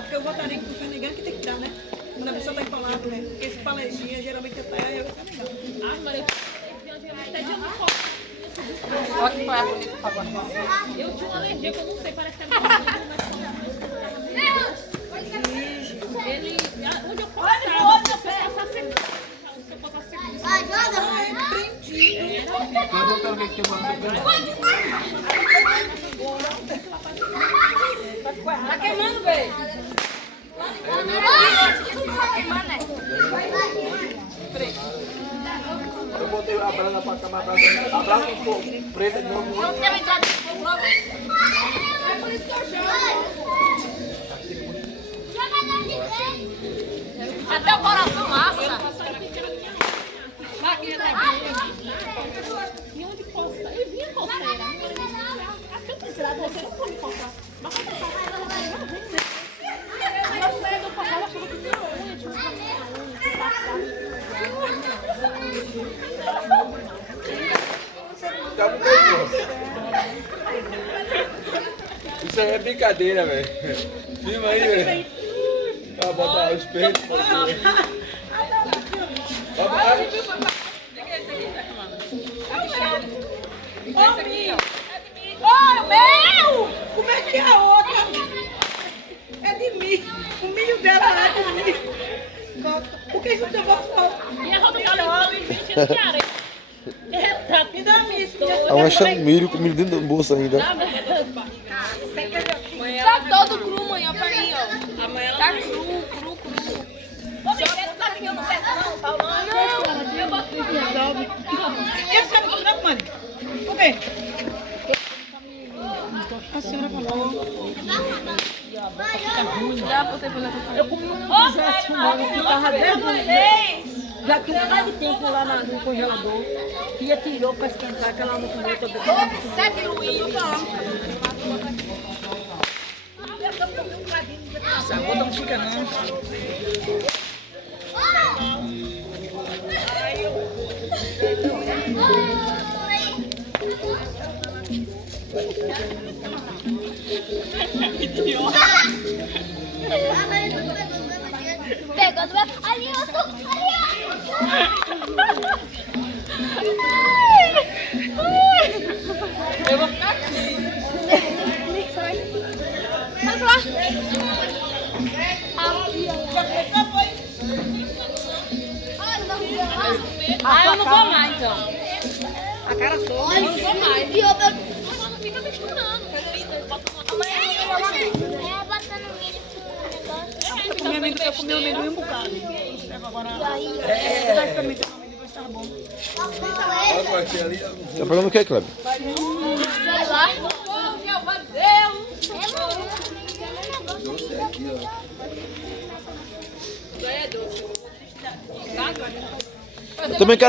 dar, porque eu votaria que o Fernegão que tem que dar, né? Quando a pessoa tá empolada, né? Porque se for alergia, geralmente é praia e o Fernegão. Ah, Maria, até dia não pode. Olha que praia bonita pra agora. Eu tinha uma alergia que eu não sei, parece que é muito bonito, mas ele, onde eu passava, se eu passasse aqui, se eu passasse aqui, Nós voltamos aqui que eu vou Tá queimando, velho. Eu botei a brasa pra acabar a brasa um pouco preta de novo. Não quero entrar de fogo logo. É por isso que eu jogo. Até o coração massa. máquina da e onde coça? Eu vinha coceira. Acho que eu precisava, você não pode coçar. Mas quando eu coçava, ela não vem. Ela foi do coçar, ela falou que tinha unha, tinha unha, Tá muito nervoso. Isso aí é brincadeira, velho. Filma aí, velho. Pra botar os peitos. Ô, meu! Como é que é a outra? É de mim. O milho dela é de mim. Por que você botou? e a roupa tá limpa e enchendo de areia. Me dá isso. Ela achando milho, com milho dentro do bolso ainda. Tá todo cru, manhã, pra mim, ó. Amanhã ela tá cru. Você não tá ficando certo, não, Paulão? Não, eu boto mais. Quer saber o não, mãe? Por quê? A senhora falou. Eu comi um pizza fumando que tava 10 vezes. Já tinha mais de tempo lá no congelador. Tia tirou pra esquentar, que ela não comeu toda vez. 7 Luiz. Sabor não fica, não. Pegando ali, eu tô. Eu vou ficar aqui. Vamos lá. Ah, eu não vou mais, então. A cara só. Eu não vou mais. E eu Só não fica misturando. botando milho com o negócio. Eu comi o amendoim um bocado. Agora, praticamente o amendoim vai estar bom. Olha aqui ali. Tá pegando o que, Kleber? Sei lá. Doce aqui, ó. Eu também quero.